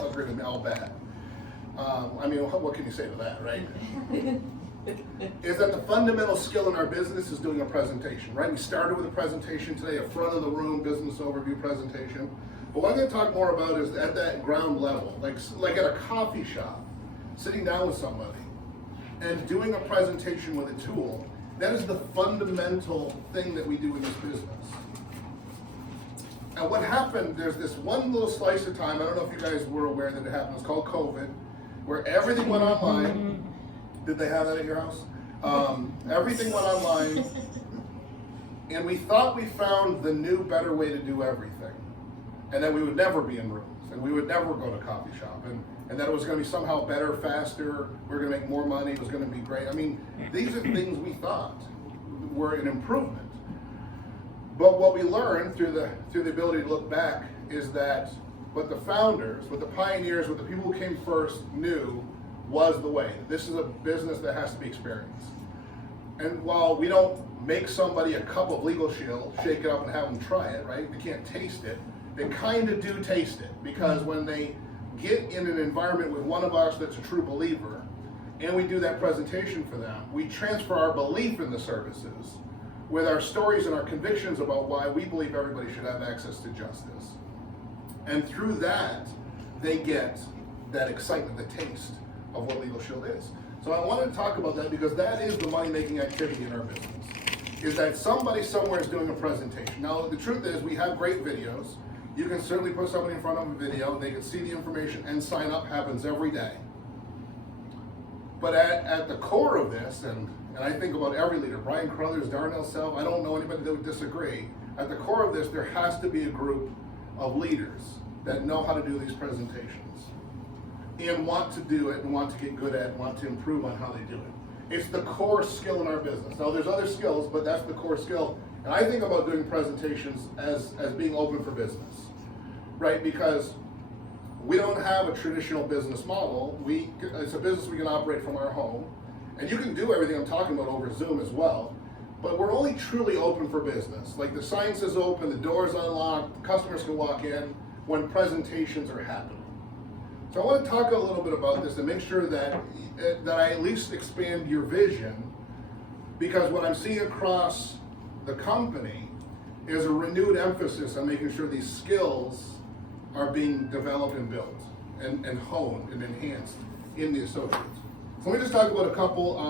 all agree with me, I'll bet. I mean, what can you say to that, right? Is that the fundamental skill in our business is doing a presentation, right? We started with a presentation today, a front of the room business overview presentation. But what I'm going to talk more about is at that ground level, like at a coffee shop, sitting down with somebody and doing a presentation with a tool. That is the fundamental thing that we do in this business. And what happened, there's this one little slice of time, I don't know if you guys were aware that it happened, it's called COVID, where everything went online. Did they have that at your house? Everything went online, and we thought we found the new, better way to do everything. And that we would never be in rooms, and we would never go to a coffee shop, and that it was going to be somehow better, faster, we were going to make more money, it was going to be great. I mean, these are things we thought were an improvement. But what we learned through the ability to look back is that what the founders, what the pioneers, what the people who came first knew was the way. This is a business that has to be experienced. And while we don't make somebody a cup of Legal Shield, shake it up and have them try it, right? They can't taste it. They kind of do taste it, because when they get in an environment with one of us that's a true believer, and we do that presentation for them, we transfer our belief in the services with our stories and our convictions about why we believe everybody should have access to justice. And through that, they get that excitement, the taste of what Legal Shield is. So I wanted to talk about that because that is the money-making activity in our business, is that somebody somewhere is doing a presentation. Now, the truth is we have great videos. You can certainly put somebody in front of a video, they can see the information, and sign up happens every day. But at the core of this, and I think about every leader, Brian Carruthers, Darnell Self, I don't know anybody that would disagree. At the core of this, there has to be a group of leaders that know how to do these presentations and want to do it and want to get good at it and want to improve on how they do it. It's the core skill in our business. Now there's other skills, but that's the core skill. And I think about doing presentations as being open for business, right? Because we don't have a traditional business model. It's a business we can operate from our home. And you can do everything I'm talking about over Zoom as well, but we're only truly open for business. Like the sign says open, the door's unlocked, customers can walk in when presentations are happening. So I want to talk a little bit about this and make sure that I at least expand your vision, because what I'm seeing across the company is a renewed emphasis on making sure these skills are being developed and built and honed and enhanced in the associates. So let me just talk about a couple,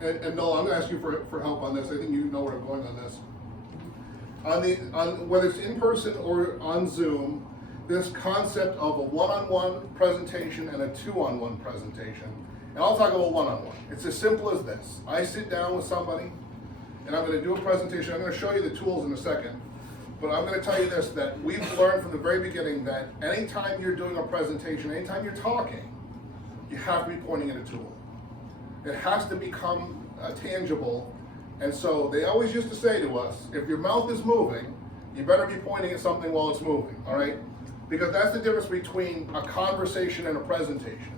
and Noel, I'm going to ask you for help on this. I think you know where I'm going on this. On whether it's in person or on Zoom, this concept of a one-on-one presentation and a two-on-one presentation. And I'll talk about one-on-one. It's as simple as this. I sit down with somebody, and I'm going to do a presentation. I'm going to show you the tools in a second. But I'm going to tell you this, that we've learned from the very beginning that anytime you're doing a presentation, anytime you're talking, you have to be pointing at a tool. It has to become tangible. And so they always used to say to us, if your mouth is moving, you better be pointing at something while it's moving, all right? Because that's the difference between a conversation and a presentation.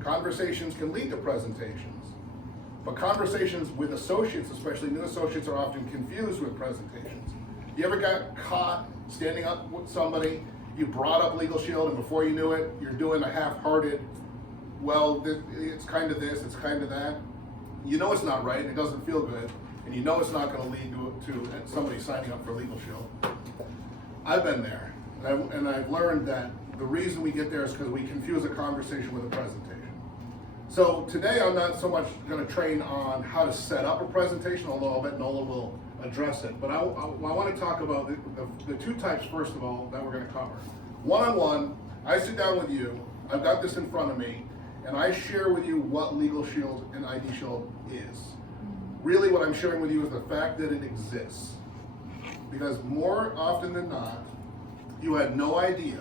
Conversations can lead to presentations, but conversations with associates, especially new associates, are often confused with presentations. You ever got caught standing up with somebody, you brought up Legal Shield, and before you knew it, you're doing a half-hearted, well, it's kind of this, it's kind of that. You know it's not right, it doesn't feel good, and you know it's not going to lead to somebody signing up for Legal Shield. I've been there, and I've learned that the reason we get there is because we confuse a conversation with a presentation. So today I'm not so much going to train on how to set up a presentation, although I'll bet Nola will address it. But I want to talk about the two types, first of all, that we're going to cover. One-on-one, I sit down with you, I've got this in front of me, and I share with you what Legal Shield and ID Shield is. Really what I'm sharing with you is the fact that it exists. Because more often than not, you had no idea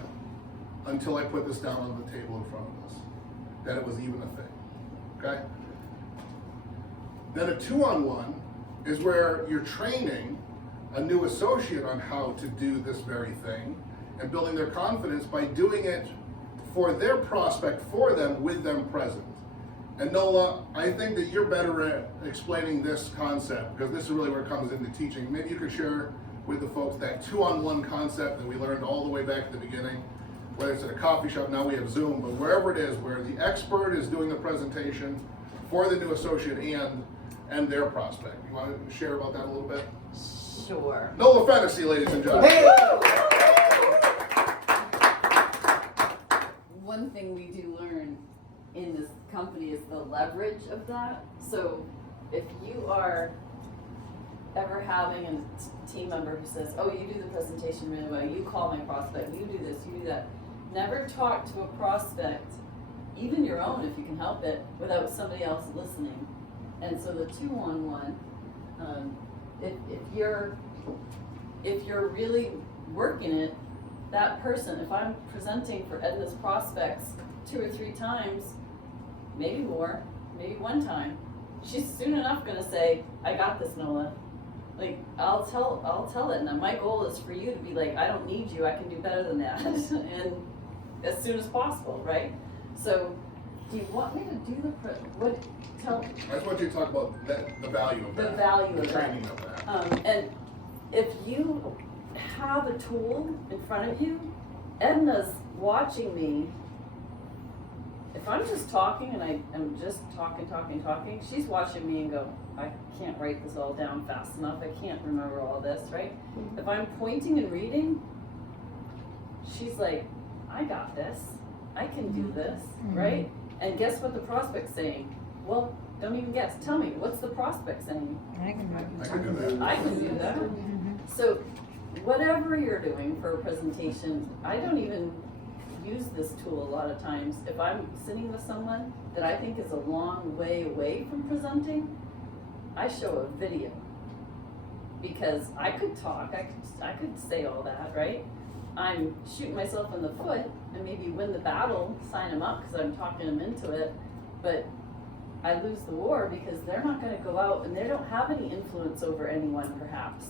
until I put this down on the table in front of us, that it was even a thing, okay? Then a two-on-one is where you're training a new associate on how to do this very thing and building their confidence by doing it for their prospect, for them, with them present. And Nola, I think that you're better at explaining this concept because this is really where it comes into teaching. Maybe you could share with the folks that two-on-one concept that we learned all the way back at the beginning. whether it's at a coffee shop, now we have Zoom, but wherever it is, where the expert is doing the presentation for the new associate and their prospect. You want to share about that a little bit? Sure. No fantasy, ladies and gentlemen. Hey! One thing we do learn in this company is the leverage of that. So if you are ever having a team member who says, oh, you do the presentation really well, you call my prospect, you do this, you do that. Never talk to a prospect, even your own if you can help it, without somebody else listening. And so the 2-on-1, if you're really working it, that person, if I'm presenting for Edna's prospects 2 or 3 times, maybe more, maybe 1 time, she's soon enough gonna say, I got this, Nola. Like, I'll tell Edna, my goal is for you to be like, I don't need you, I can do better than that, and as soon as possible, right? So, do you want me to do I just want you to talk about the value of that. The value the of training that. of that. And if you have a tool in front of you, Edna's watching me. If I'm just talking and I'm just talking, she's watching me and go, I can't write this all down fast enough, I can't remember all this, right? If I'm pointing and reading, she's like, I got this, I can do this, right? And guess what the prospect's saying? Well, don't even guess, tell me, what's the prospect saying? I can do that. I can do that. So whatever you're doing for a presentation, I don't even use this tool a lot of times. If I'm sitting with someone that I think is a long way away from presenting, I show a video. Because I could talk, I could say all that, right? I'm shooting myself in the foot and maybe win the battle, sign them up because I'm talking them into it, but I lose the war because they're not gonna go out and they don't have any influence over anyone perhaps.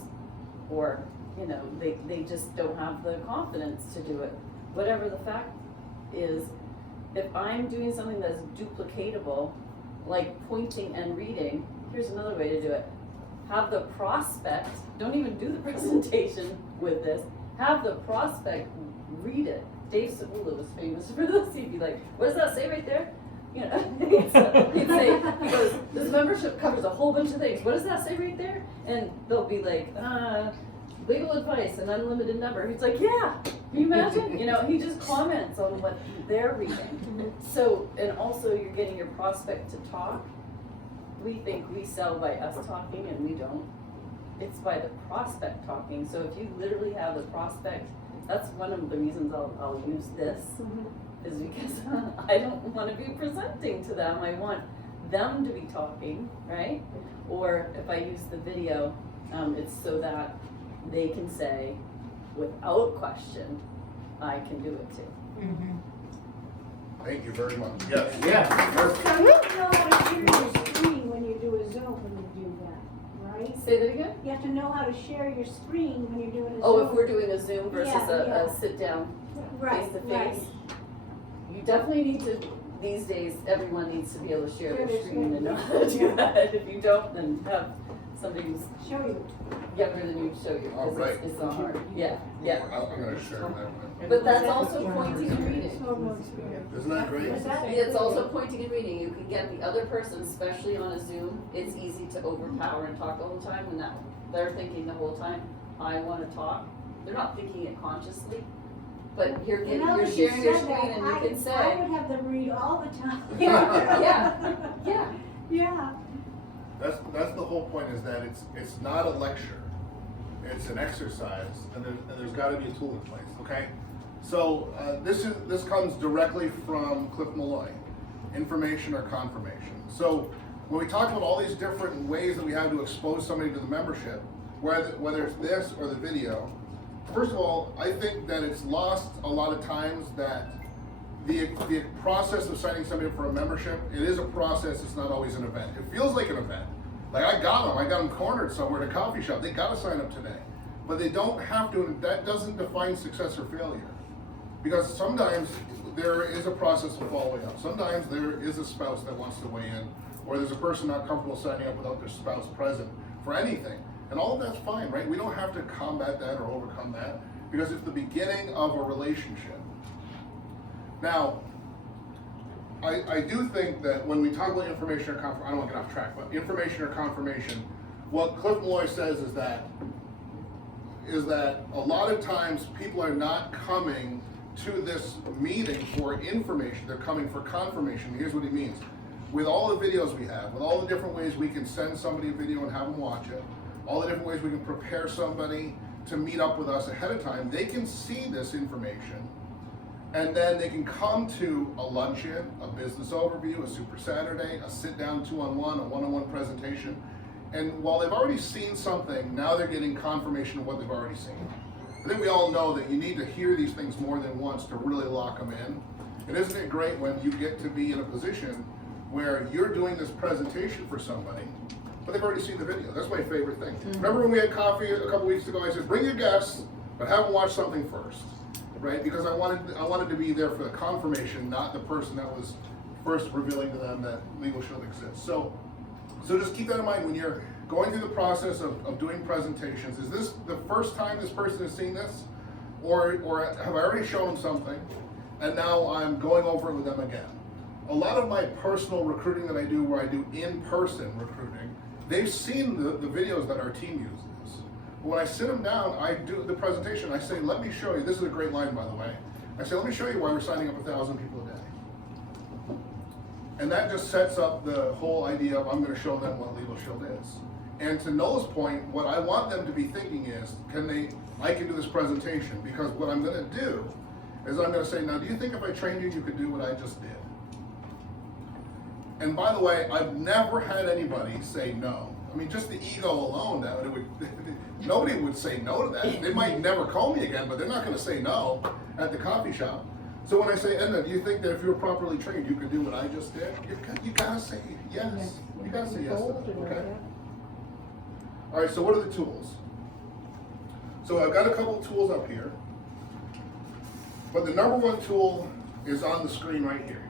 Or, you know, they just don't have the confidence to do it. Whatever the fact is, if I'm doing something that's duplicatable, like pointing and reading, here's another way to do it. Have the prospect, don't even do the presentation with this, have the prospect read it. Dave Sabula was famous for this. He'd be like, what does that say right there? You know, he'd say, he goes, this membership covers a whole bunch of things. What does that say right there? And they'll be like, legal advice, an unlimited number. He's like, yeah, can you imagine? You know, he just comments on what they're reading. So, and also you're getting your prospect to talk. We think we sell by us talking and we don't. It's by the prospect talking. So if you literally have the prospect, that's one of the reasons I'll use this, is because I don't want to be presenting to them. I want them to be talking, right? Or if I use the video, it's so that they can say, without question, I can do it too. Thank you very much. Yes. Yeah. So you have to know how to share your screen when you do a Zoom when you do that, right? Say that again? You have to know how to share your screen when you're doing a Zoom. Oh, if we're doing a Zoom versus Yeah. a sit down Right, face to right. face. You definitely need to, these days, everyone needs to be able to share their screen and know how to do that. If you don't, then have somebody who's Show you. younger than you show you, Oh, because right. it's not hard. Yeah, yeah. I'm gonna share that one. But that's also pointing and reading. Isn't that great? It's also pointing and reading. You can get the other person, especially on a Zoom, it's easy to overpower and talk the whole time when that they're thinking the whole time, I want to talk. They're not thinking it consciously, but you're sharing your screen and you can I say, would have them read all the time. yeah. Yeah. That's the whole point, is that it's not a lecture. It's an exercise, and there's got to be a tool in place. Okay, so this comes directly from Cliff Malloy, information or confirmation. So when we talk about all these different ways that we have to expose somebody to the membership, whether it's this or the video, first of all, I think that it's lost a lot of times that the process of signing somebody up for a membership, it is a process. It's not always an event. It feels like an event. Like I got them cornered somewhere at a coffee shop. They got to sign up today, but they don't have to. That doesn't define success or failure, because sometimes there is a process to follow up. Sometimes there is a spouse that wants to weigh in, or there's a person not comfortable signing up without their spouse present for anything, and all of that's fine, right? We don't have to combat that or overcome that, because it's the beginning of a relationship. Now, I do think that when we talk about information or I don't want to get off track, but information or confirmation, what Cliff Malloy says is that a lot of times people are not coming to this meeting for information, they're coming for confirmation. Here's what he means. With all the videos we have, with all the different ways we can send somebody a video and have them watch it, all the different ways we can prepare somebody to meet up with us ahead of time, they can see this information and then they can come to a luncheon, a business overview, a Super Saturday, a sit-down two-on-one, a one-on-one presentation. And while they've already seen something, now they're getting confirmation of what they've already seen. I think we all know that you need to hear these things more than once to really lock them in. And isn't it great when you get to be in a position where you're doing this presentation for somebody, but they've already seen the video? That's my favorite thing. Remember when we had coffee a couple weeks ago, I said, bring your guests, but have them watch something first, right? Because I wanted to be there for the confirmation, not the person that was first revealing to them that Legal Shield exists. So just keep that in mind when you're going through the process of doing presentations. Is this the first time this person has seen this? Or have I already shown them something and now I'm going over it with them again? A lot of my personal recruiting that I do, where I do in-person recruiting, they've seen the videos that our team uses. But when I sit them down, I do the presentation, I say, let me show you, this is a great line by the way, I say, let me show you why we're signing up 1,000 people a day. And that just sets up the whole idea of I'm going to show them what Legal Shield is. And to Noah's point, what I want them to be thinking is, I can do this presentation, because what I'm going to do is I'm going to say, now do you think if I trained you, you could do what I just did? And by the way, I've never had anybody say no. I mean, just the ego alone, nobody would say no to that. They might never call me again, but they're not going to say no at the coffee shop. So when I say, Edna, do you think that if you were properly trained, you could do what I just did? You gotta say yes. You gotta say yes to that, okay? All right, so what are the tools? So I've got a couple tools up here, but the number one tool is on the screen right here.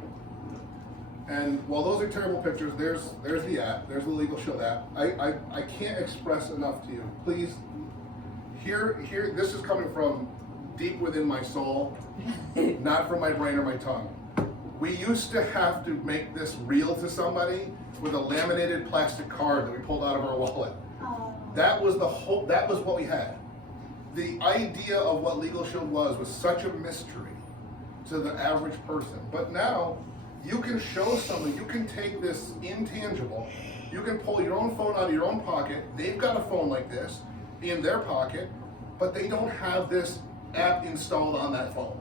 And while those are terrible pictures, there's the app, there's the Legal Shield app. I can't express enough to you. Please, here, this is coming from deep within my soul, not from my brain or my tongue. We used to have to make this real to somebody with a laminated plastic card that we pulled out of our wallet. That was what we had. The idea of what Legal Shield was such a mystery to the average person. But now, you can show someone, you can take this intangible, you can pull your own phone out of your own pocket, they've got a phone like this in their pocket, but they don't have this app installed on that phone.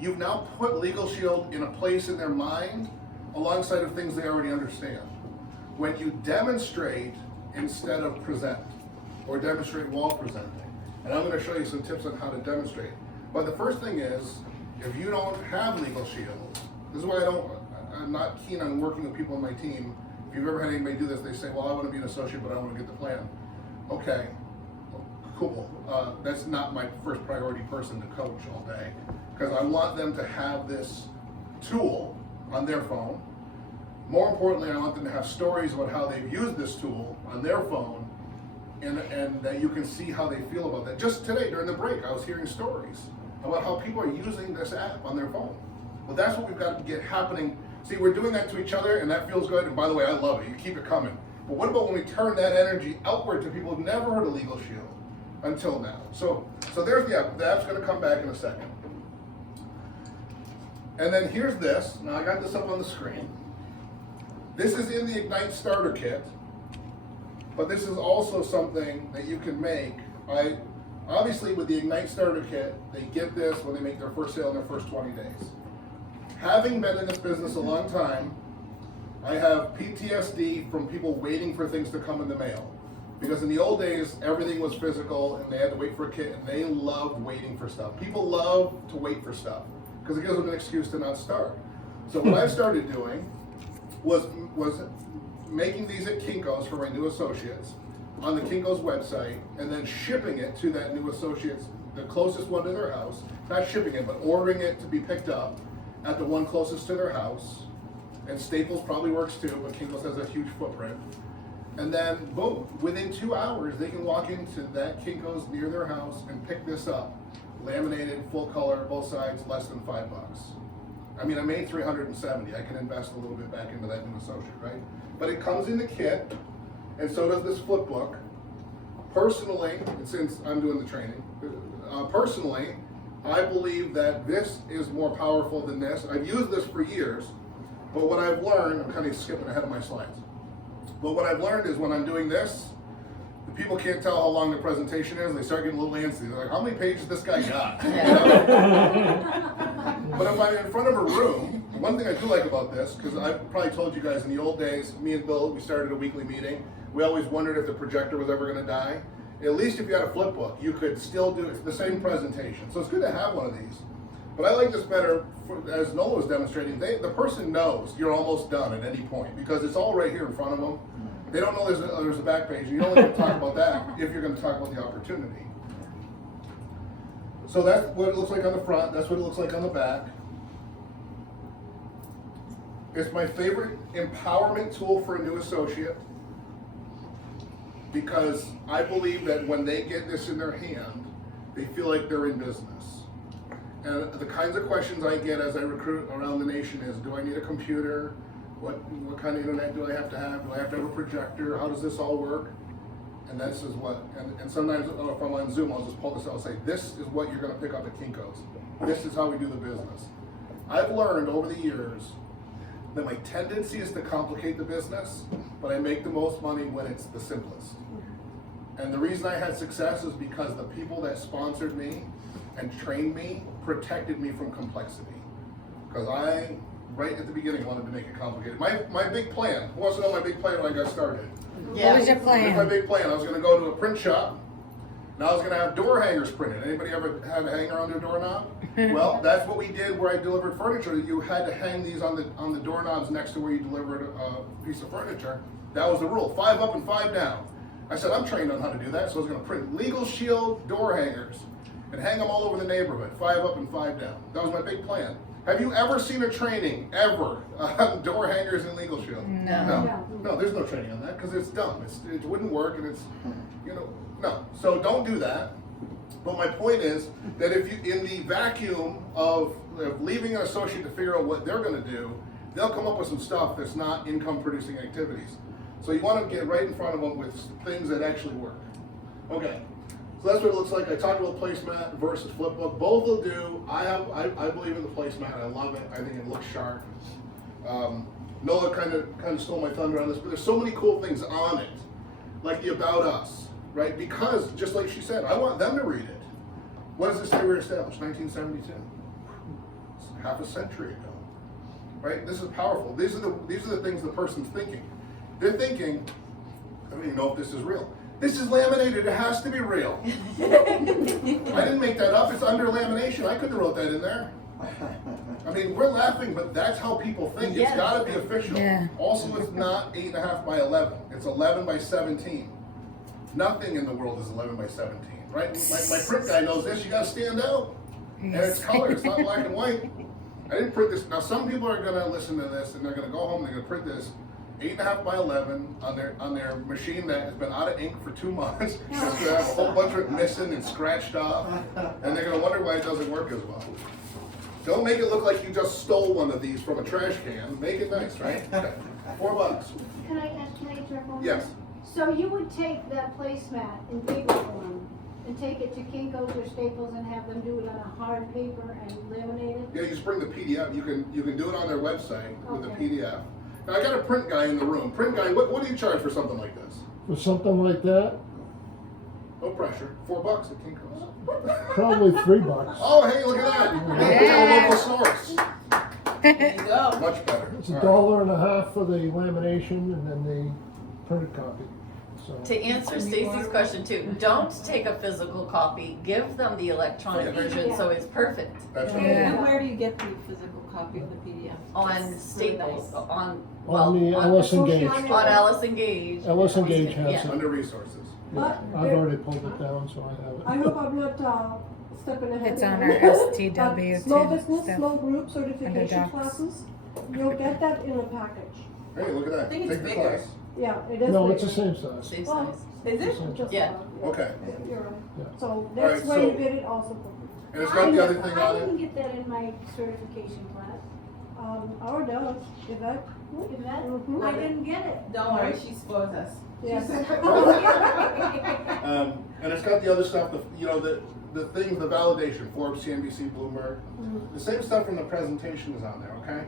You've now put Legal Shield in a place in their mind alongside of things they already understand. When you demonstrate instead of present, or demonstrate while presenting, and I'm going to show you some tips on how to demonstrate. But the first thing is, if you don't have Legal Shield, this is why I'm not keen on working with people on my team. If you've ever had anybody do this, they say, well, I want to be an associate, but I want to get the plan. Okay, cool. That's not my first priority person to coach all day, because I want them to have this tool on their phone. More importantly, I want them to have stories about how they've used this tool on their phone, and that you can see how they feel about that. Just today, during the break, I was hearing stories about how people are using this app on their phone. Well, that's what we've got to get happening. See, we're doing that to each other, and that feels good. And by the way, I love it. You keep it coming. But what about when we turn that energy outward to people who've never heard of Legal Shield until now? So there's the app. The app's going to come back in a second. And then here's this. Now I got this up on the screen. This is in the Ignite Starter Kit, but this is also something that you can make. Obviously, with the Ignite Starter Kit, they get this when they make their first sale in their first 20 days. Having been in this business a long time, I have PTSD from people waiting for things to come in the mail. Because in the old days, everything was physical and they had to wait for a kit, and they loved waiting for stuff. People love to wait for stuff because it gives them an excuse to not start. So what I've started doing was making these at Kinko's for my new associates on the Kinko's website, and then shipping it to that new associate's, the closest one to their house. Not shipping it, but ordering it to be picked up at the one closest to their house. And Staples probably works too, but Kinko's has a huge footprint. And then, boom, within 2 hours, they can walk into that Kinko's near their house and pick this up, laminated, full color, both sides, less than $5. I mean, I made 370. I can invest a little bit back into that new associate, right? But it comes in the kit, and so does this flip book. Personally, and since I'm doing the training, personally, I believe that this is more powerful than this. I've used this for years, but what I've learned, I'm kind of skipping ahead of my slides. But what I've learned is when I'm doing this, the people can't tell how long the presentation is. They start getting a little antsy. They're like, how many pages this guy got? You know? But if I'm in front of a room, one thing I do like about this, because I probably told you guys in the old days, me and Bill, we started a weekly meeting. We always wondered if the projector was ever going to die. At least if you had a flip book, you could still do the same presentation. So it's good to have one of these. But I like this better, as Nola was demonstrating, the person knows you're almost done at any point because it's all right here in front of them. They don't know there's a back page. You only can talk about that if you're going to talk about the opportunity. So that's what it looks like on the front. That's what it looks like on the back. It's my favorite empowerment tool for a new associate because I believe that when they get this in their hand, they feel like they're in business. And the kinds of questions I get as I recruit around the nation is, do I need a computer? What kind of internet do I have to have? Do I have to have a projector? How does this all work? And this is what, and sometimes if I'm on Zoom, I'll just pull this out and say, this is what you're going to pick up at Kinko's. This is how we do the business. I've learned over the years that my tendency is to complicate the business, but I make the most money when it's the simplest. And the reason I had success is because the people that sponsored me and trained me protected me from complexity. Because I, right at the beginning, wanted to make it complicated. My big plan, who wants to know my big plan when I got started? Yeah. What was your Here's plan? my big plan. I was going to go to a print shop, and I was going to have door hangers printed. Anybody ever had a hanger on their doorknob? Well, that's what we did where I delivered furniture. You had to hang these on the doorknobs next to where you delivered a piece of furniture. That was the rule, 5 up and 5 down. I said, I'm trained on how to do that, so I was going to print Legal Shield door hangers and hang them all over the neighborhood, 5 up and 5 down. That was my big plan. Have you ever seen a training, ever, on door hangers and Legal Shield? No. No, there's no training on that because it's dumb. It wouldn't work and it's, no. So don't do that. But my point is that if you, in the vacuum of leaving an associate to figure out what they're going to do, they'll come up with some stuff that's not income producing activities. So you want to get right in front of them with things that actually work. Okay. So that's what it looks like. I talked about placemat versus flipbook. Both will do. I believe in the placemat. I love it. I think it looks sharp. Nola kind of stole my thunder on this, but there's so many cool things on it, like the About Us, right? Because just like she said, I want them to read it. What does it say we were established? 1972. It's half a century ago, right? This is powerful. These are the things the person's thinking. They're thinking, I don't even know if this is real. This is laminated, it has to be real. I didn't make that up, it's under lamination. I couldn't have wrote that in there. I mean, we're laughing, but that's how people think. It's Yes. gotta be official. Yeah. Also, it's not 8.5 by 11. It's 11 by 17. Nothing in the world is 11 by 17, right? My print guy knows this, you gotta stand out. And it's color, it's not black and white. I didn't print this. Now, some people are gonna listen to this and they're gonna go home and they're gonna print this 8.5 by 11 on their machine that has been out of ink for 2 months. It's gonna have a whole bunch of it missing and scratched off, and they're gonna wonder why it doesn't work as well. Don't make it look like you just stole one of these from a trash can. Make it nice, right? Okay. $4. Can I interrupt one? Yes. So you would take that placemat in paper form and take it to Kinko's or Staples and have them do it on a hard paper and laminate it? Yeah, you just bring the PDF. You can do it on their website with the Okay. PDF. Now I got a print guy in the room. Print guy, what do you charge for something like this? For something like that, No pressure. $4 at Kinko's. probably $3. Oh, hey, look at that. Yeah. Local source. There you go. Much better. It's All right. $1.50 for the lamination and then the printed copy. So To answer Stacy's question too, don't take a physical copy, give them the electronic Okay. version, so it's perfect. That's what Yeah. And where do you get the physical copy of the PDF? On Staples, on the Ellis Social Gage. media. on Alice and Gage. Ellis and Gage has Yeah. it. under resources. Yeah, I've already pulled it down, so I have it. I hope I'm not stepping ahead. It's on here. our STW Small too, business, stuff. small group Under certification docs. classes, you'll get that in a package. Hey, look at that. I think it's Take the bigger. class. Yeah, it is. No, it's the bigger. same size. Same Well, size. Is it? just Yeah. about, Okay. You're right. Yeah. So All that's right, where you so- get it also. And it's got the other thing I on didn't it. get that in my certification class. Our does, Yvette. Yvette, Mhm. I didn't get it. Don't worry, she spoils us. Yes. And it's got the other stuff, the things, the validation, Forbes, CNBC, Bloomberg. The same stuff from the presentation is on there, okay?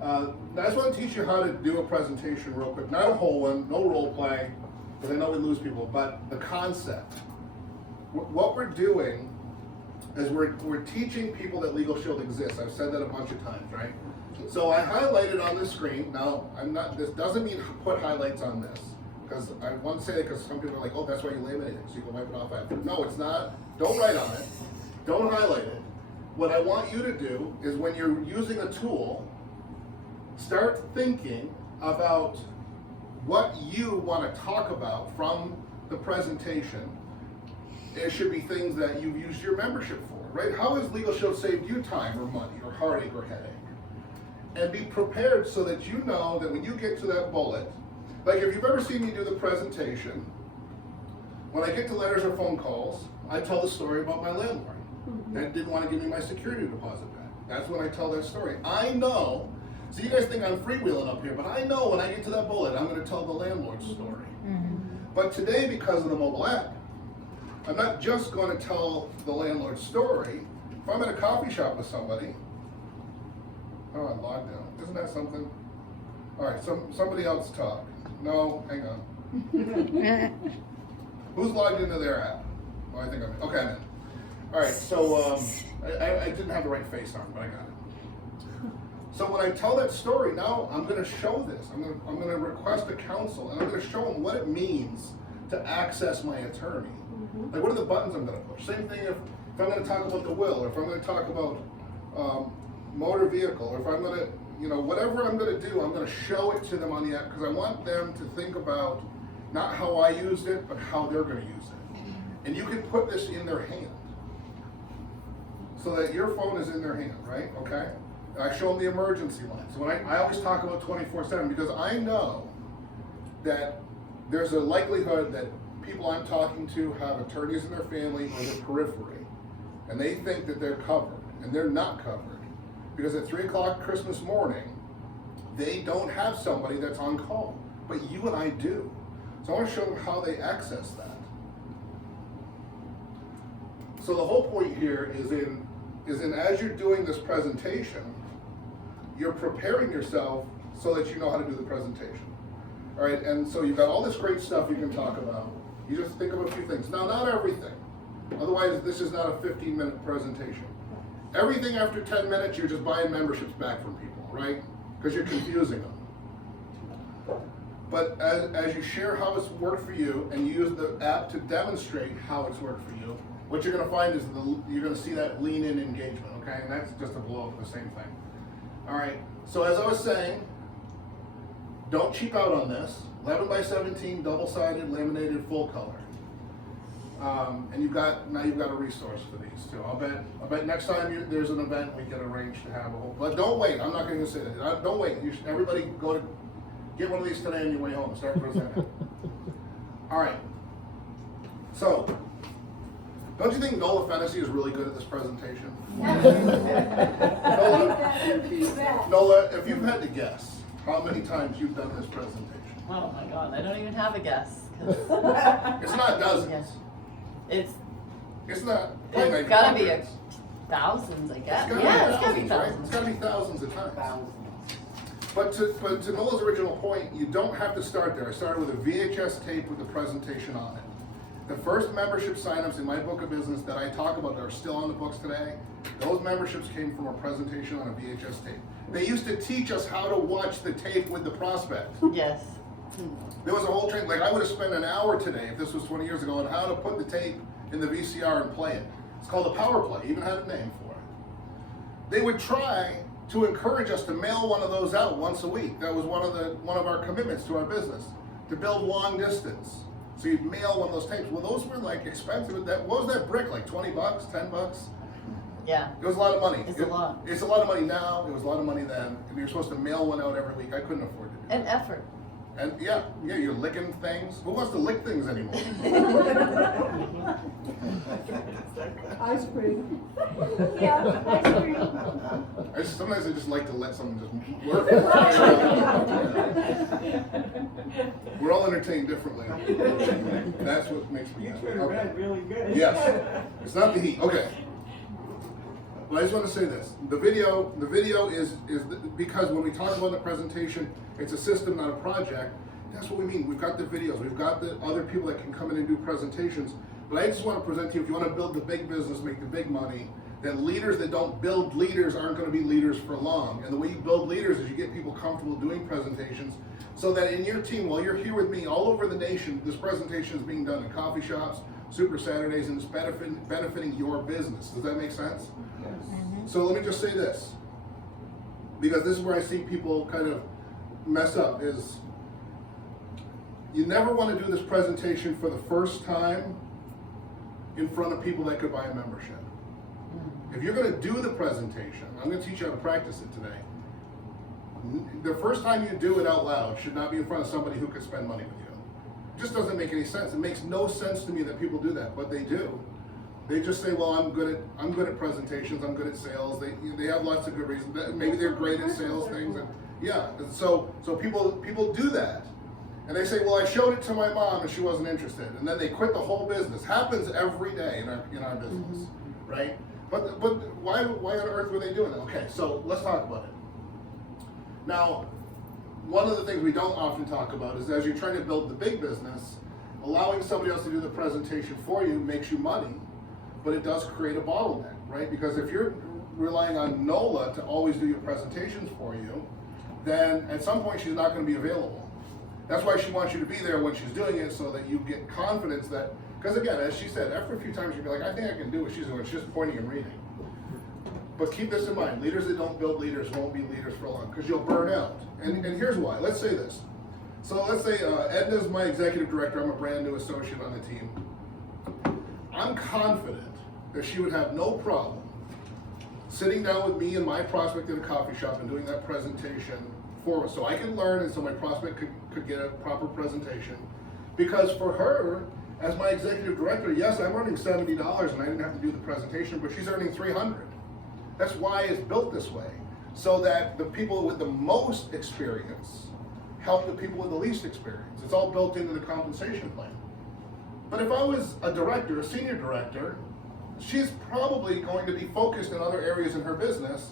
Now I just want to teach you how to do a presentation real quick. Not a whole one, no role play, because I know we lose people, but the concept. What we're doing is we're teaching people that Legal Shield exists. I've said that a bunch of times, right? So I highlighted on the screen. Now, this doesn't mean put highlights on this, because I want to say that because some people are like, oh, that's why you laminated it, so you can wipe it off after. No, it's not. Don't write on it. Don't highlight it. What I want you to do is when you're using a tool, start thinking about what you want to talk about from the presentation. It should be things that you've used your membership for, right? How has Legal Shield saved you time or money or heartache or headache? And be prepared so that you know that when you get to that bullet, like if you've ever seen me do the presentation, when I get to letters or phone calls, I tell the story about my landlord that didn't want to give me my security deposit back. That's when I tell that story. I know, so you guys think I'm freewheeling up here, but I know when I get to that bullet, I'm going to tell the landlord's story. But today, because of the mobile app, I'm not just going to tell the landlord's story. If I'm in a coffee shop with somebody, oh, I'm logged in. Isn't that something? All right, somebody else talk. No, hang on. Who's logged into their app? Oh, I think I'm in. Okay, I'm in. All right, so I didn't have the right face on, but I got it. So when I tell that story, now I'm going to show this. I'm going to request a counsel, and I'm going to show them what it means to access my attorney. Like, what are the buttons I'm going to push? Same thing if I'm going to talk about the will, or if I'm going to talk about motor vehicle, or if I'm going to, whatever I'm going to do, I'm going to show it to them on the app, because I want them to think about not how I used it, but how they're going to use it. And you can put this in their hand, so that your phone is in their hand, right? Okay? And I show them the emergency line. So when I always talk about 24/7, because I know that there's a likelihood that people I'm talking to have attorneys in their family or their periphery, and they think that they're covered, and they're not covered. Because at 3 o'clock Christmas morning, they don't have somebody that's on call, but you and I do. So I want to show them how they access that. So the whole point here is in as you're doing this presentation, you're preparing yourself so that you know how to do the presentation. All right, and so you've got all this great stuff you can talk about. You just think of a few things. Now, not everything. Otherwise, this is not a 15-minute presentation. Everything after 10 minutes, you're just buying memberships back from people, right? Because you're confusing them. But as you share how it's worked for you and you use the app to demonstrate how it's worked for you, what you're going to find is you're going to see that lean-in engagement, okay? And that's just a blow-up of the same thing. All right, so as I was saying, don't cheap out on this. 11 by 17, double-sided, laminated, full color. And you've got a resource for these too. I'll bet next time there's an event, we can arrange to have a whole. But don't wait. I'm not going to say that. Don't wait. Everybody get one of these today on your way home and start presenting. All right. So, don't you think Nola Fennessy is really good at this presentation? Nola, if you've had to guess how many times you've done this presentation. Oh my God, I don't even have a guess. 'Cause It's not dozens. it's It's not. it's gotta be thousands, I guess. Yeah, it's gotta be Right? thousands. It's gotta be thousands of times. But to Nola's original point, you don't have to start there. I started with a VHS tape with the presentation on it. The first membership signups in my book of business that I talk about that are still on the books today, those memberships came from a presentation on a VHS tape. They used to teach us how to watch the tape with the prospect. Yes. There was a whole train, like I would have spent an hour today, if this was 20 years ago, on how to put the tape in the VCR and play it. It's called a power play, even had a name for it. They would try to encourage us to mail one of those out once a week. That was one of our commitments to our business, to build long distance. So you'd mail one of those tapes. Well, those were like expensive. What was that brick, like 20 bucks, 10 bucks? Yeah. It was a lot of money. It's a lot. It's a lot of money now. It was a lot of money then. And you're supposed to mail one out every week. I couldn't afford to do that. And effort. And yeah, you're licking things. Who wants to lick things anymore? Ice cream. Yeah, ice cream. Sometimes I just like to let someone just work. We're all entertained differently. That's what makes me happy. Okay. really good. Yes, it's not the heat. Okay. But I just want to say this: the video is because when we talk about the presentation, it's a system, not a project. That's what we mean. We've got the videos, we've got the other people that can come in and do presentations. But I just want to present to you: if you want to build the big business, make the big money, then leaders that don't build leaders aren't going to be leaders for long. And the way you build leaders is you get people comfortable doing presentations, so that in your team, while you're here with me all over the nation, this presentation is being done in coffee shops, Super Saturdays, and it's benefiting your business. Does that make sense? So let me just say this, because this is where I see people kind of mess up, is you never want to do this presentation for the first time in front of people that could buy a membership. If you're going to do the presentation, I'm going to teach you how to practice it today. The first time you do it out loud should not be in front of somebody who could spend money with you. It just doesn't make any sense. It makes no sense to me that people do that, but they do. They just say, well, I'm good at presentations, I'm good at sales. They have lots of good reasons. Maybe they're great at sales things. And yeah, and so people do that. And they say, well, I showed it to my mom and she wasn't interested. And then they quit the whole business. Happens every day in our business, right? But why on earth were they doing that? Okay, so let's talk about it. Now, one of the things we don't often talk about is as you're trying to build the big business, allowing somebody else to do the presentation for you makes you money, but it does create a bottleneck, right? Because if you're relying on NOLA to always do your presentations for you, then at some point she's not going to be available. That's why she wants you to be there when she's doing it, so that you get confidence that, because again, as she said, after a few times you'll be like, I think I can do what she's doing, it's just pointing and reading. But keep this in mind, leaders that don't build leaders won't be leaders for long, because you'll burn out. And here's why, let's say this. So let's say Edna's my executive director, I'm a brand new associate on the team. I'm confident that she would have no problem sitting down with me and my prospect at a coffee shop and doing that presentation for us, so I can learn and so my prospect could get a proper presentation. Because for her, as my executive director, yes, I'm earning $70 and I didn't have to do the presentation, but she's earning $300. That's why it's built this way, so that the people with the most experience help the people with the least experience. It's all built into the compensation plan. But if I was a director, a senior director, she's probably going to be focused in other areas in her business,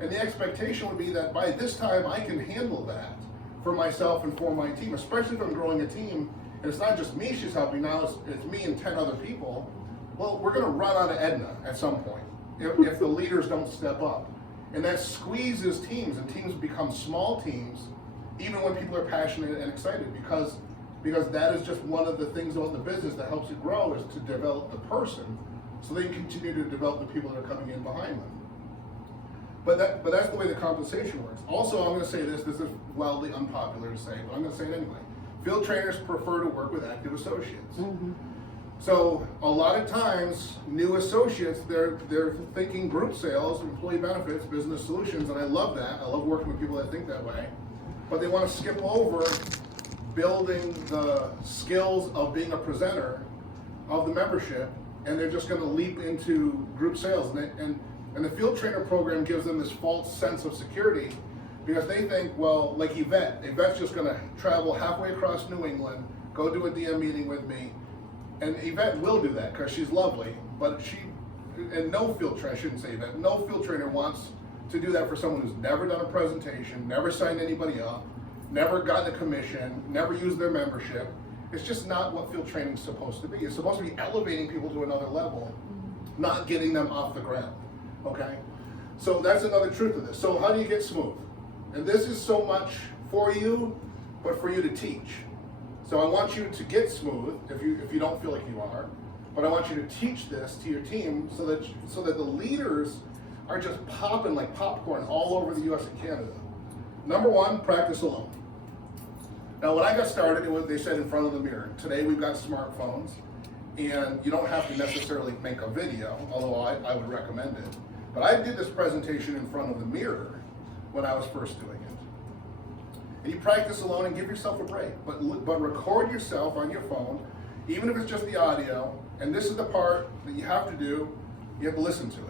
and the expectation would be that by this time I can handle that for myself and for my team, especially if I'm growing a team, and it's not just me she's helping, now it's me and 10 other people. Well, we're gonna run out of Edna at some point if the leaders don't step up. And that squeezes teams, and teams become small teams, even when people are passionate and excited, because that is just one of the things about the business that helps it grow, is to develop the person, so they can continue to develop the people that are coming in behind them. But that's the way the compensation works. Also, I'm going to say this is wildly unpopular to say, but I'm going to say it anyway. Field trainers prefer to work with active associates. So a lot of times, new associates, they're thinking group sales, employee benefits, business solutions, and I love that. I love working with people that think that way. But they want to skip over building the skills of being a presenter of the membership, and they're just going to leap into group sales. And the field trainer program gives them this false sense of security, because they think, well, like Yvette's just going to travel halfway across New England, go do a DM meeting with me. And Yvette will do that because she's lovely, but no field trainer, I shouldn't say that, no field trainer wants to do that for someone who's never done a presentation, never signed anybody up, never gotten a commission, never used their membership. It's just not what field training is supposed to be. It's supposed to be elevating people to another level, not getting them off the ground, okay? So that's another truth of this. So how do you get smooth? And this is so much for you, but for you to teach. So I want you to get smooth if you don't feel like you are, but I want you to teach this to your team so that the leaders are just popping like popcorn all over the US and Canada. Number one, practice alone. Now when I got started, they said in front of the mirror. Today we've got smartphones, and you don't have to necessarily make a video, although I would recommend it. But I did this presentation in front of the mirror when I was first doing it. And you practice alone and give yourself a break. But record yourself on your phone, even if it's just the audio, and this is the part that you have to do, you have to listen to it.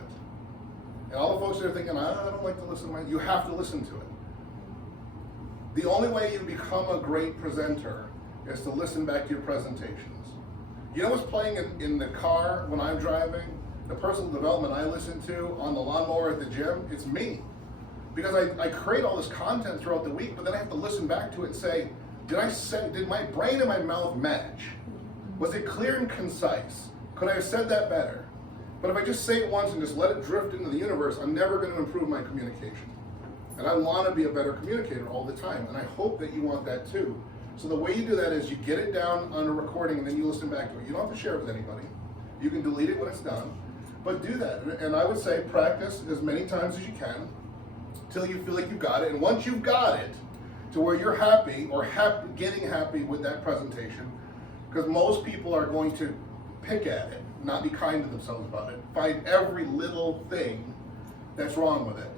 And all the folks that are thinking, I don't like to listen to you have to listen to it. The only way you become a great presenter is to listen back to your presentations. You know what's playing in the car when I'm driving? The personal development I listen to on the lawnmower at the gym, it's me. Because I create all this content throughout the week, but then I have to listen back to it and say, did my brain and my mouth match? Was it clear and concise? Could I have said that better? But if I just say it once and just let it drift into the universe, I'm never going to improve my communication. And I want to be a better communicator all the time, and I hope that you want that too. So the way you do that is you get it down on a recording and then you listen back to it. You don't have to share it with anybody. You can delete it when it's done, but do that. And I would say practice as many times as you can till you feel like you've got it. And once you've got it to where you're happy or getting happy with that presentation, because most people are going to pick at it, not be kind to themselves about it, find every little thing that's wrong with it.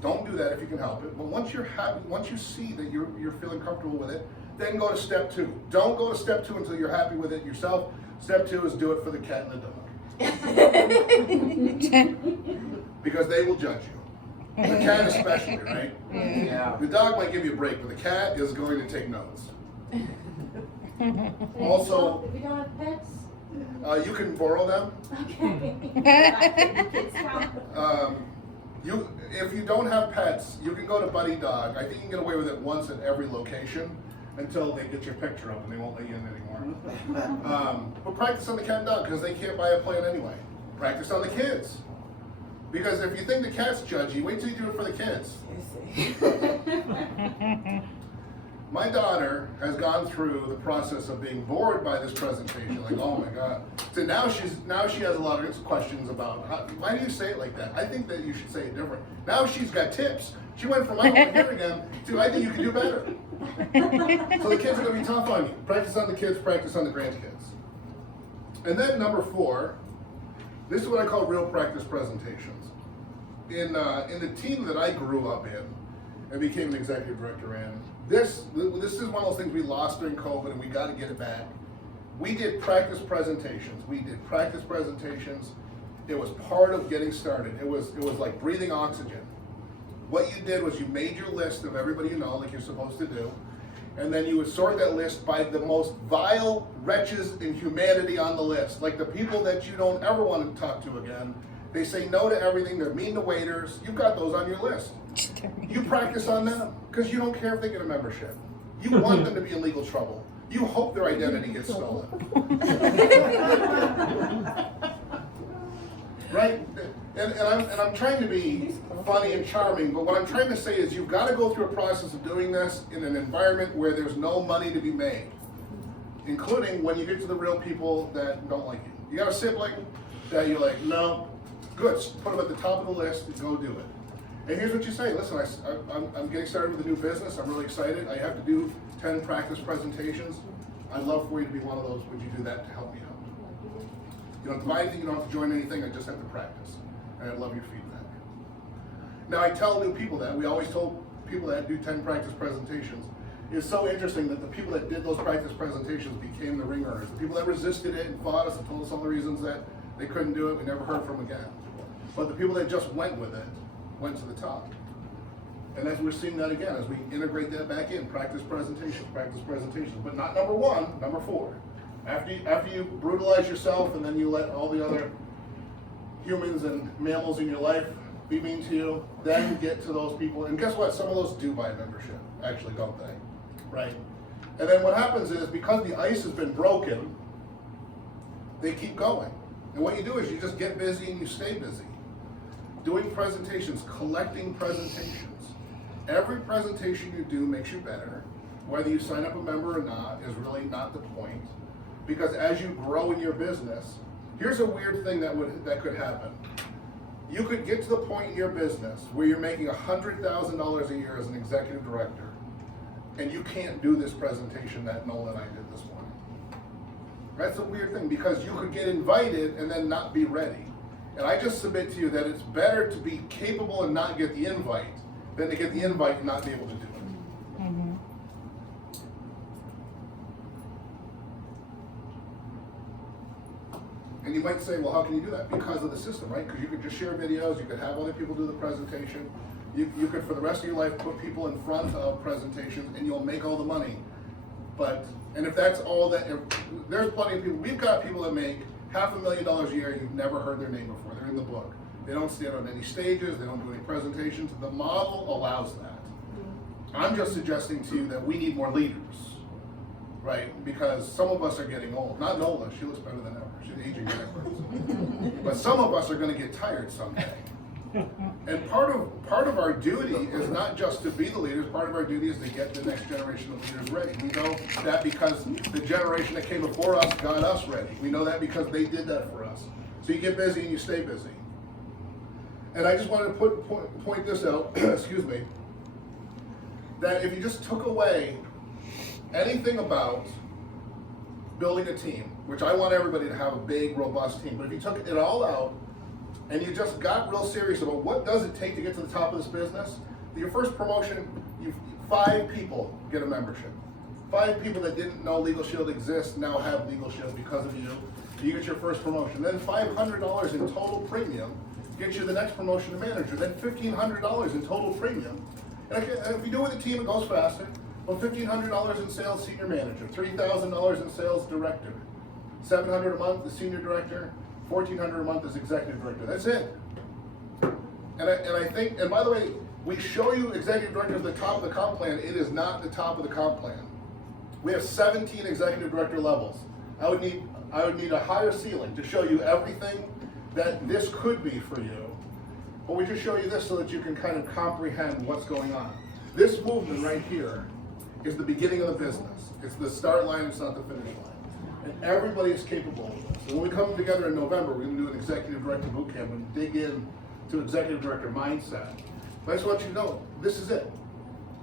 Don't do that if you can help it. But once you're happy, once you see that you're feeling comfortable with it, then go to step 2. Don't go to step 2 until you're happy with it yourself. Step 2 is do it for the cat and the dog. Because they will judge you. The cat especially, right? Yeah. The dog might give you a break, but the cat is going to take notes. Also, If you don't have pets, you can borrow them. okay. If you don't have pets, you can go to Buddy Dog. I think you can get away with it once at every location until they get your picture up and they won't let you in anymore. But practice on the cat and dog because they can't buy a plane anyway. Practice on the kids. Because if you think the cat's judgy, wait till you do it for the kids. My daughter has gone through the process of being bored by this presentation, like, oh my God. So now she has a lot of questions about, why do you say it like that? I think that you should say it different. Now she's got tips. She went from I don't hear again to I think you can do better. So the kids are gonna be tough on you. Practice on the kids, practice on the grandkids. And then number 4, this is what I call real practice presentations. In the team that I grew up in and became an executive director in, this is one of those things we lost during COVID and we got to get it back. We did practice presentations. It was part of getting started. It was like breathing oxygen. What you did was you made your list of everybody you know, like you're supposed to do, and then you would sort that list by the most vile wretches in humanity on the list, like the people that you don't ever want to talk to again. They say no to everything. They're mean to waiters. You've got those on your list. You practice on them because you don't care if they get a membership. You want them to be in legal trouble. You hope their identity gets stolen. Right? And I'm trying to be funny and charming, but what I'm trying to say is you've got to go through a process of doing this in an environment where there's no money to be made, including when you get to the real people that don't like you. You got a sibling that you're like, no, good, put them at the top of the list and go do it. And here's what you say, listen, I'm getting started with a new business, I'm really excited, I have to do 10 practice presentations. I'd love for you to be one of those, would you do that to help me out? You don't have to buy anything, you don't have to join anything, I just have to practice. And I'd love your feedback. Now I tell new people that, we always told people that do 10 practice presentations. It's so interesting that the people that did those practice presentations became the ring earners. The people that resisted it and fought us and told us all the reasons that they couldn't do it, we never heard from again. But the people that just went with it, went to the top. And as we're seeing that again, as we integrate that back in, practice presentations, but not number 1, number 4. After you brutalize yourself and then you let all the other humans and mammals in your life be mean to you, then get to those people. And guess what? Some of those do buy a membership, actually, don't they? Right? And then what happens is, because the ice has been broken, they keep going. And what you do is you just get busy and you stay busy. Doing presentations, collecting presentations. Every presentation you do makes you better. Whether you sign up a member or not is really not the point. Because as you grow in your business, here's a weird thing that could happen. You could get to the point in your business where you're making $100,000 a year as an executive director, and you can't do this presentation that Nolan and I did this morning. That's a weird thing, because you could get invited and then not be ready. And I just submit to you that it's better to be capable and not get the invite than to get the invite and not be able to do it. And you might say, well, how can you do that? Because of the system, right? Because you could just share videos, you could have other people do the presentation. You could, for the rest of your life, put people in front of presentations and you'll make all the money. But, and if that's all that, there's plenty of people, we've got people that make $500,000 a year, you've never heard their name before, they're in the book. They don't stand on any stages, they don't do any presentations, the model allows that. I'm just suggesting to you that we need more leaders, right? Because some of us are getting old, not Nola, she looks better than ever, she's aging backwards. But some of us are gonna get tired someday. And part of our duty is not just to be the leaders, part of our duty is to get the next generation of leaders ready. We know that because the generation that came before us got us ready. We know that because they did that for us. So you get busy and you stay busy. And I just wanted to point this out, excuse me, that if you just took away anything about building a team, which I want everybody to have a big, robust team, but if you took it all out, and you just got real serious about what does it take to get to the top of this business, your first promotion, 5 people get a membership. 5 people that didn't know Legal Shield exists now have Legal Shield because of you. You get your first promotion. Then $500 in total premium gets you the next promotion to manager. Then $1,500 in total premium. And if you do it with a team, it goes faster. Well, $1,500 in sales senior manager, $3,000 in sales director, $700 a month the senior director, $1,400 a month as executive director. That's it. And I think, and by the way, we show you executive director at the top of the comp plan. It is not the top of the comp plan. We have 17 executive director levels. I would need a higher ceiling to show you everything that this could be for you. But we just show you this so that you can kind of comprehend what's going on. This movement right here is the beginning of the business. It's the start line, it's not the finish line. And everybody is capable of this. And when we come together in November, we're going to do an executive director boot camp and dig in to executive director mindset. But I just want you to know, this is it.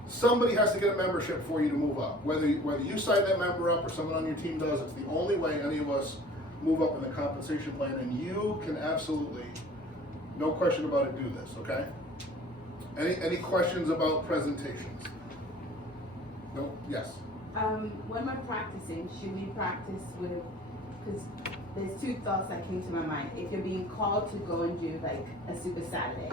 Somebody has to get a membership for you to move up. Whether you sign that member up or someone on your team does, it's the only way any of us move up in the compensation plan. And you can absolutely, no question about it, do this, okay? Any questions about presentations? No? Yes? When we're practicing, should we practice with, because there's 2 thoughts that came to my mind. If you're being called to go and do like a Super Saturday,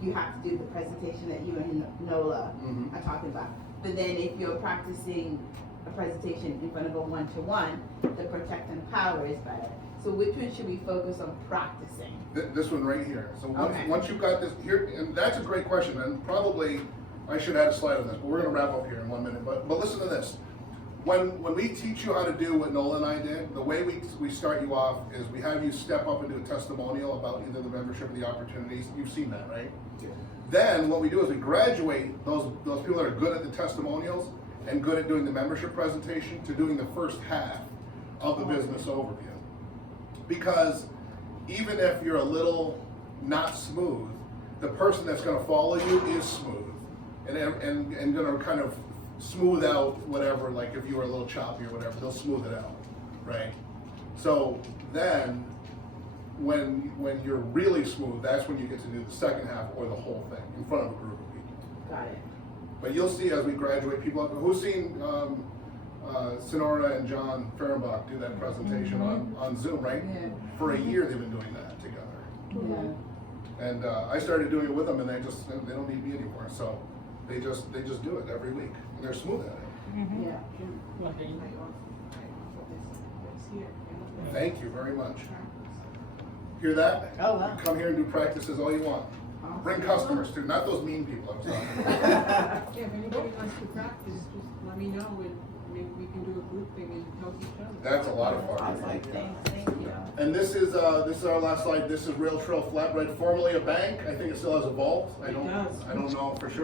you have to do the presentation that you and Nola are talking about. But then if you're practicing a presentation in front of a one-to-one, the protect and power is better. So which one should we focus on practicing? This one right here. So Okay. once you've got this here, and that's a great question, and probably I should add a slide on this, but we're gonna wrap up here in 1 minute. But listen to this. When we teach you how to do what Nola and I did, the way we start you off is we have you step up and do a testimonial about either the membership or the opportunities. You've seen that, right? Yeah. Then what we do is we graduate those people that are good at the testimonials and good at doing the membership presentation to doing the first half of the business overview. Because even if you're a little not smooth, the person that's gonna follow you is smooth and gonna kind of smooth out whatever, like if you were a little choppy or whatever, they'll smooth it out, right? So then, when you're really smooth, that's when you get to do the second half or the whole thing in front of a group of people. Got it. But you'll see as we graduate people up. Who's seen Sonora and John Fehrenbach do that presentation on Zoom, right? Yeah. For a year they've been doing that together. Yeah. And I started doing it with them, and they don't need me anymore. So they just do it every week, and they're smooth at it. Yeah. Thank you very much. Hear that? Oh, wow. You come here and do practices all you want. Bring customers too, not those mean people I was talking about. Yeah, if anybody wants to practice, just let me know and maybe we can do a group thing and help each other. That's a lot of fun. Awesome. Thank you. And this is our last slide. This is Rail Trail Flatbread, formerly a bank. I think it still has a vault. I don't know for sure.